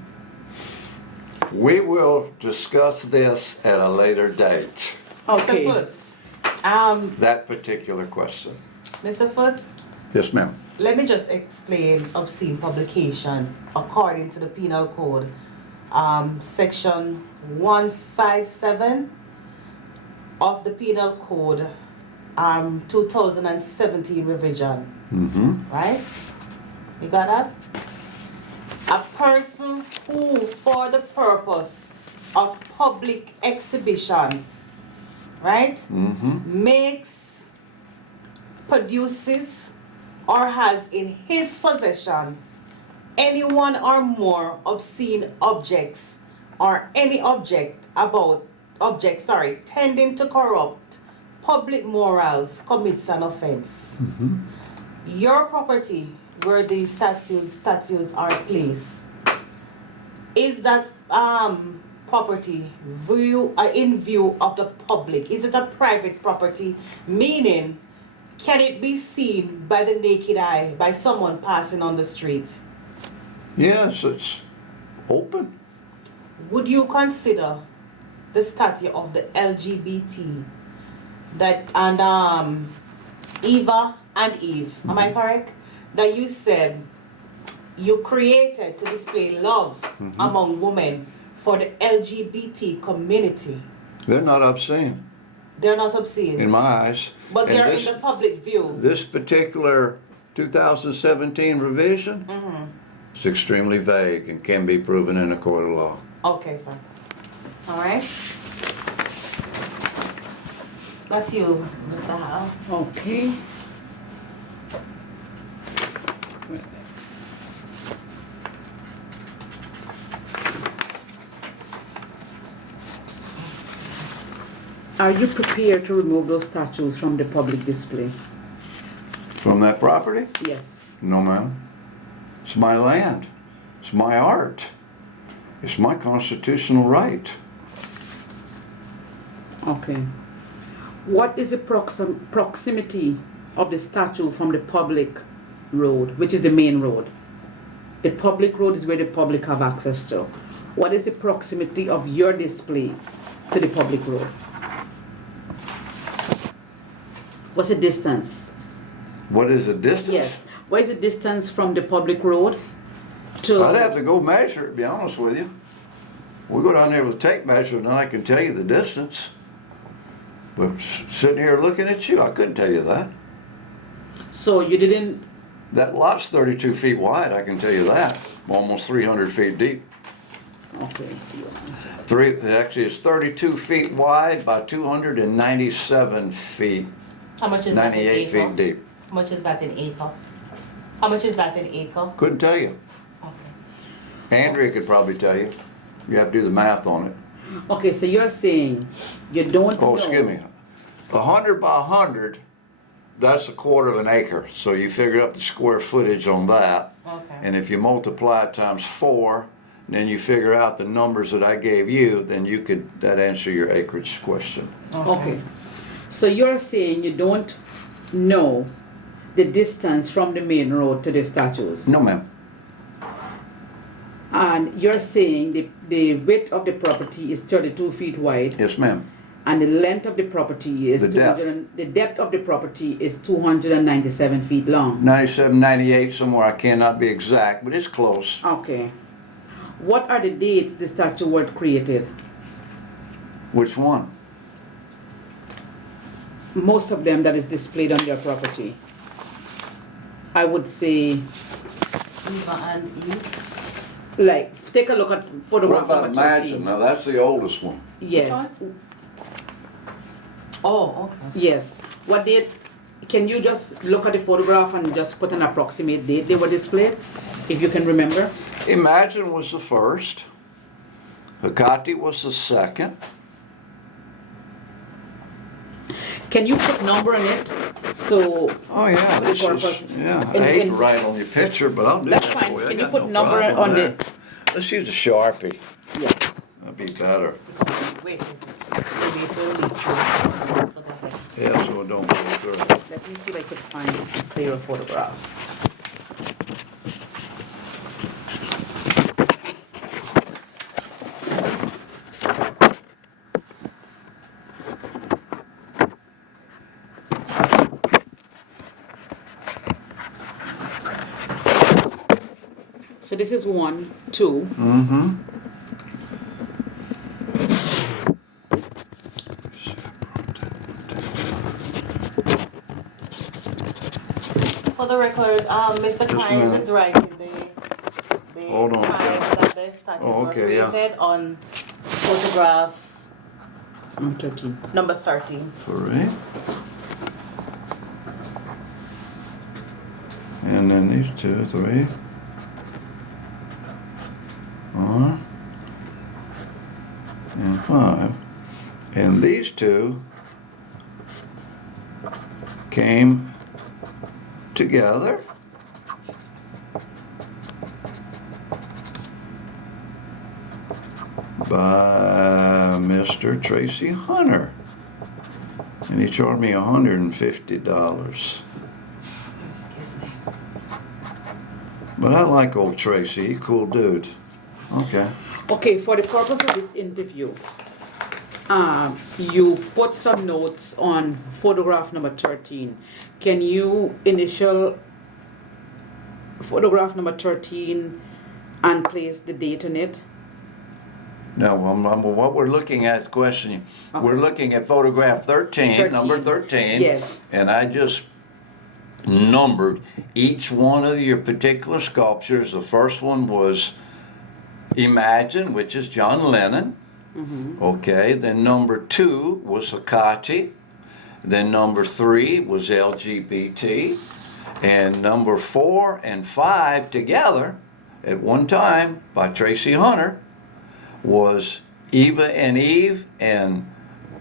We will discuss this at a later date, Okay. Mr. Foots, that particular question. Mr. Foots, Yes, ma'am. let me just explain obscene publication according to the Penal Code, section 157 of the Penal Code, 2017 revision. Mm-hmm. Right? You got that? A person who, for the purpose of public exhibition, right, makes, produces, or has in his possession any one or more obscene objects or any tending to corrupt public morals commits an offense. Your property where these statues are placed, is that property in view of the public? Is it a private property? Meaning, can it be seen by the naked eye by someone passing on the street? Yes, it's open. Would you consider the statue of the LGBT that and Eva and Eve, am I correct? That you said you created to display love among women for the LGBT community. They're not obscene They're not obscene, in my eyes. but And they're this, in the public view. this particular 2017 revision is extremely vague and can be proven in a court of law. Okay, sir. All right. Back to you, Mr. Howe. Okay. Are you prepared to remove those statues from the public display? From that property? Yes. No, ma'am. It's my land. It's my art. It's my constitutional right. Okay. What is the proximity of the statue from the public road, which is the main road? The public road is where the public have access to. What is the proximity of your display to the public road? What's the distance? What is the distance? Yes. What is the distance from the public road I'd have to go measure it, to be honest with you. We go down there with a tape measure and then I can tell you the distance. But sitting here looking at you, I couldn't tell you that. So you didn't, That lot's 32 feet wide, I can tell you that. Almost 300 feet deep. okay. Actually, it's 32 feet wide by 297 feet, How much is that in 98 acre? feet deep. How much is that in acre? How much is that in acre? Couldn't tell you. Okay. Andrea could probably tell you. You have to do the math on it. Okay, so you're saying you don't know. Oh, excuse me. 100 by 100, that's a quarter of an acre. So you figure up the square footage on that. Okay. And if you multiply it times 4, then you figure out the numbers that I gave you, then you could, that answer your acreage question. Okay. So you're saying you don't know the distance from the main road to the statues? No, ma'am. And you're saying the width of the property is 32 feet wide, Yes, ma'am. and the length of the property is The depth. the depth of the property is 297 feet long. 97, 98, somewhere, I cannot be exact, but it's close. Okay. What are the dates the statue was created? Which one? Most of them that is displayed on your property. I would say, Eva and Eve. like, take a look at What photograph about number Imagine? 13. Now, that's the oldest one. Yes, Oh, okay. yes. What date? Can you just look at the photograph and just put an approximate date they were displayed, if you can remember? Imagine was the first. Hecate was the second. Can you put number on it? So, Oh yeah, For the this purpose. is, yeah. I And- hate to and- write on your picture, but I'll do That's that fine. for you. I Can you got put no number problem on there. Let's use a Sharpie. yes. That'd be better. Wait. So go ahead. Yeah, so it don't go through. Let me see if I could find a clearer photograph. So this is 1, 2. Mm-hmm. For the record, Mr. Just a Kynes minute. is writing the Hold on, times yeah. that the statues Oh, were okay, yeah. created on photograph I'm 13. number 13. 3. And then these 2, 3. 4. And 5. And these 2 came together. By Mr. Tracy Hunter. And he charged me $150. Excuse me. But I like old Tracy, he cool dude. Okay. Okay, for the purpose of this interview, you put some notes on photograph number 13. Can you initial photograph number 13 and place the date on it? Now, what we're looking at is questioning. Okay. We're looking at photograph 13, number 13. Yes. And I just numbered each one of your particular sculptures. The first one was Imagine, which is John Lennon. Okay, then number 2 was Hecate. Then number 3 was LGBT. And number 4 and 5 together at one time by Tracy Hunter was Eva and Eve and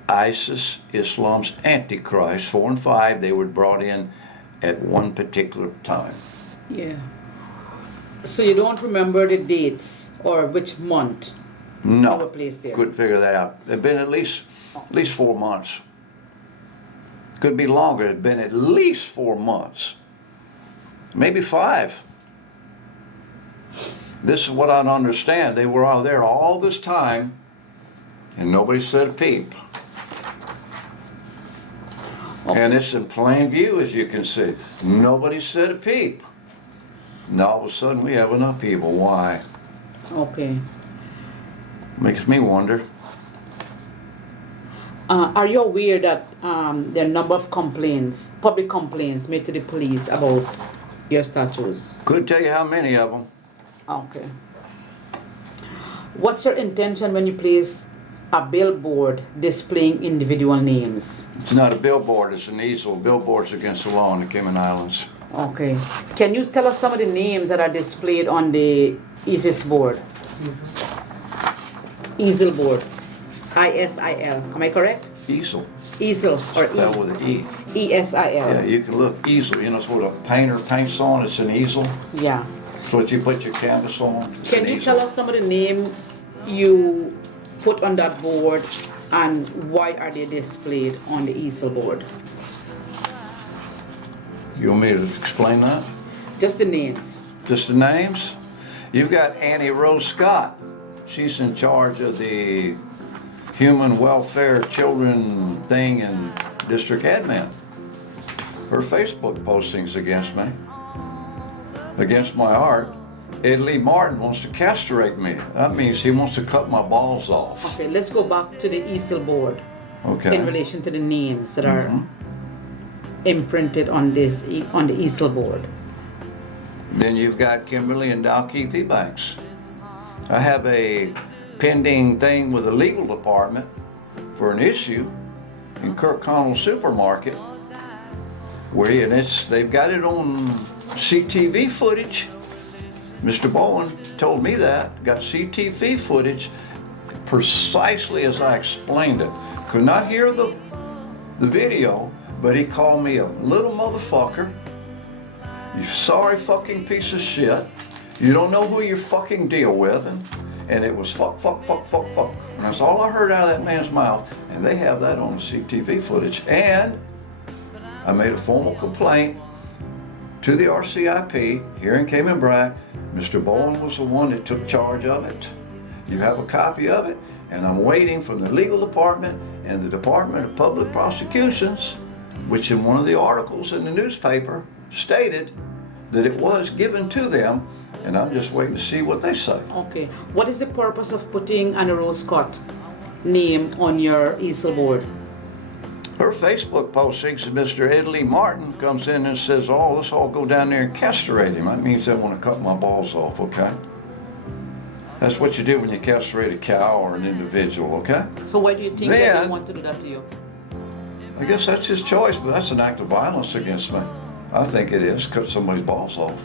ISIS, Islam's Antichrist. 4 and 5, they were brought in at one particular time. Yeah. So you don't remember the dates or which month they were No, placed there? couldn't figure that out. It'd been at least 4 months. Could be longer. It'd been at least 4 months, maybe 5. This is what I don't understand. They were out there all this time, and nobody said a peep. And it's in plain view, as you can see. Nobody said a peep. And all of a sudden we have an upheaval. Why? Okay. Makes me wonder. Are you aware that there are a number of complaints, public complaints made to the police about your statues? Couldn't tell you how many of them. Okay. What's your intention when you place a billboard displaying individual names? It's not a billboard, it's an easel. Billboard's against the law in the Cayman Islands. Okay. Can you tell us some of the names that are displayed on the easel board? Easel board. I-S-I-L. Am I correct? Easel. Easel or Spelled with an E. E-S-I-L. Yeah, you can look, easel. You know, it's what a painter paints on. It's an easel. Yeah. It's what you put your canvas on. It's Can an you easel. tell us some of the name you put on that board and why are they displayed on the easel board? You want me to explain that? Just the names. Just the names? You've got Annie Rose Scott. She's in charge of the human welfare children thing in district admin. Her Facebook postings against me, against my art. Ed Lee Martin wants to castrate me. That means he wants to cut my balls off. Okay, let's go back to the easel board Okay. in relation to the names that are imprinted on this on the easel board. Then you've got Kimberly and Dalkeith Ebanks. I have a pending thing with the legal department for an issue in Kirk Connell Supermarket where they've got it on CTV footage. Mr. Bowen told me that, got CTV footage precisely as I explained it. Could not hear the video, but he called me a little motherfucker. You sorry fucking piece of shit. You don't know who you fucking deal with. And it was fuck, fuck, fuck, fuck, fuck. And that's all I heard out of that man's mouth. And they have that on the CTV footage. And I made a formal complaint to the RCIP here in Cayman Brac. Mr. Bowen was the one that took charge of it. You have a copy of it. And I'm waiting from the legal department and the Department of Public Prosecutions, which in one of the articles in the newspaper stated that it was given to them, and I'm just waiting to see what they say. Okay. What is the purpose of putting Anna Rose Scott name on your easel board? Her Facebook postings, Mr. Ed Lee Martin comes in and says, oh, let's all go down there and castrate him. That means they want to cut my balls off, okay? That's what you do when you castrate a cow or an individual, okay? So why do you think that Then- they want to do that to you? I guess that's his choice, but that's an act of violence against me. I think it is, cut somebody's balls off.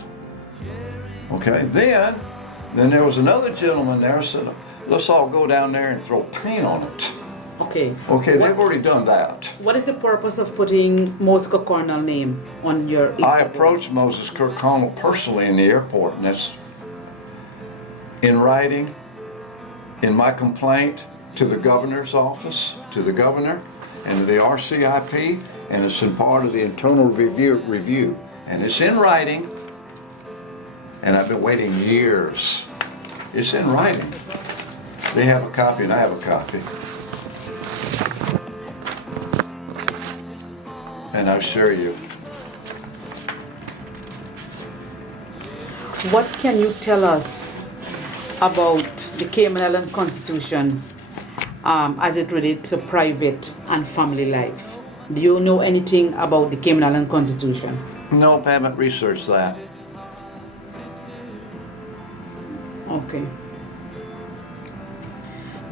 Okay, then there was another gentleman there who said, let's all go down there and throw paint on it. Okay. Okay, What- they've already done that. What is the purpose of putting Moses Cornell name on your easel I board? approached Moses Kirkconnell personally in the airport, and that's in writing, in my complaint to the governor's office, to the governor, and to the RCIP, and it's in part of the internal review. And it's in writing, and I've been waiting years. It's in writing. They have a copy, and I have a copy. And I'll share you. What can you tell us about the Cayman Island Constitution as it relates to private and family life? Do you know anything about the Cayman Island Constitution? Nope, I haven't researched that. Okay.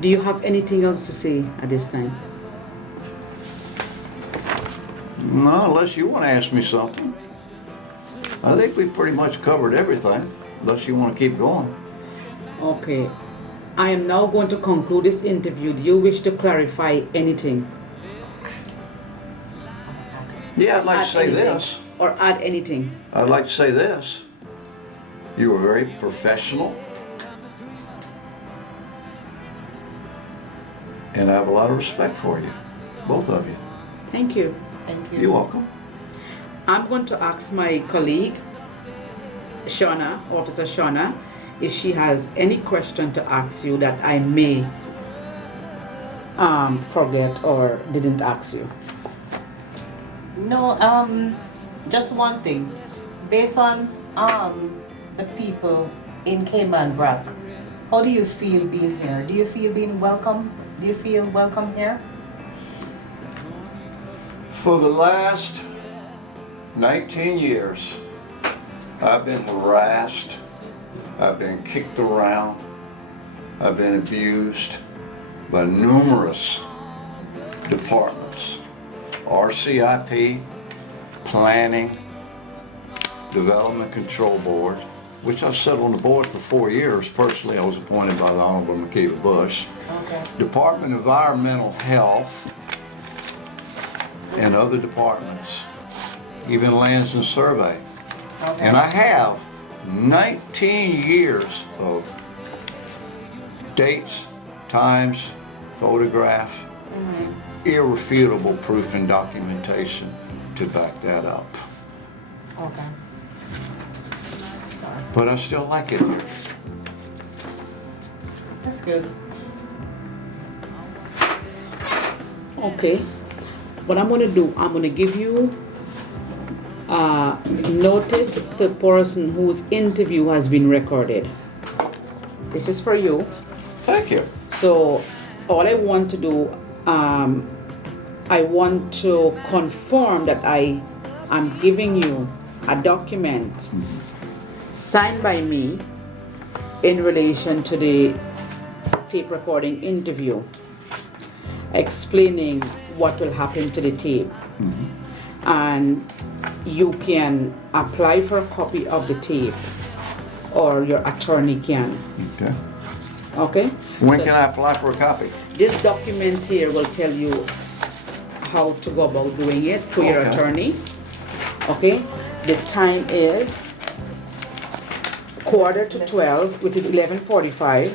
Do you have anything else to say at this time? No, unless you want to ask me something. I think we pretty much covered everything, unless you want to keep going. Okay. I am now going to conclude this interview. Do you wish to clarify anything? Yeah, I'd like to Add say anything? this. Or add anything? I'd like to say this. You were very professional. And I have a lot of respect for you, both of you. Thank you. Thank you. You're welcome. I'm going to ask my colleague, Shauna, Officer Shauna, if she has any question to ask you that I may forget or didn't ask you. No, just one thing. Based on the people in Cayman Brac, how do you feel being here? Do you feel being welcome? Do you feel welcome here? For the last 19 years, I've been harassed, I've been kicked around, I've been abused by numerous departments. RCIP, Planning, Development Control Board, which I've sat on the board for 4 years. Personally, I was appointed by the Honorable McKeeva Bush. Okay. Department of Environmental Health, and other departments, even Lands and Survey. Okay. And I have 19 years of dates, times, photograph, irrefutable proof and documentation to back that up. Okay. Sorry. But I still like it here. That's good. Okay. What I'm going to do, I'm going to give you notice to the person whose interview has been recorded. This is for you. Thank you. So all I want to do, I want to confirm that I am giving you a document signed by me in relation to the tape recording interview, explaining what will happen to the tape. And you can apply for a copy of the tape, or your attorney can. Okay. Okay? When So can I apply for a copy? this document here will tell you how to go about doing it through your Okay. attorney. Okay? The time is 11:45, which is 11:45.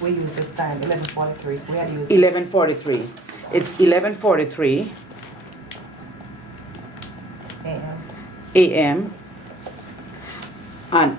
We use this time, 11:43. We had to use 11:43. It's 11:43 a.m. a.m. and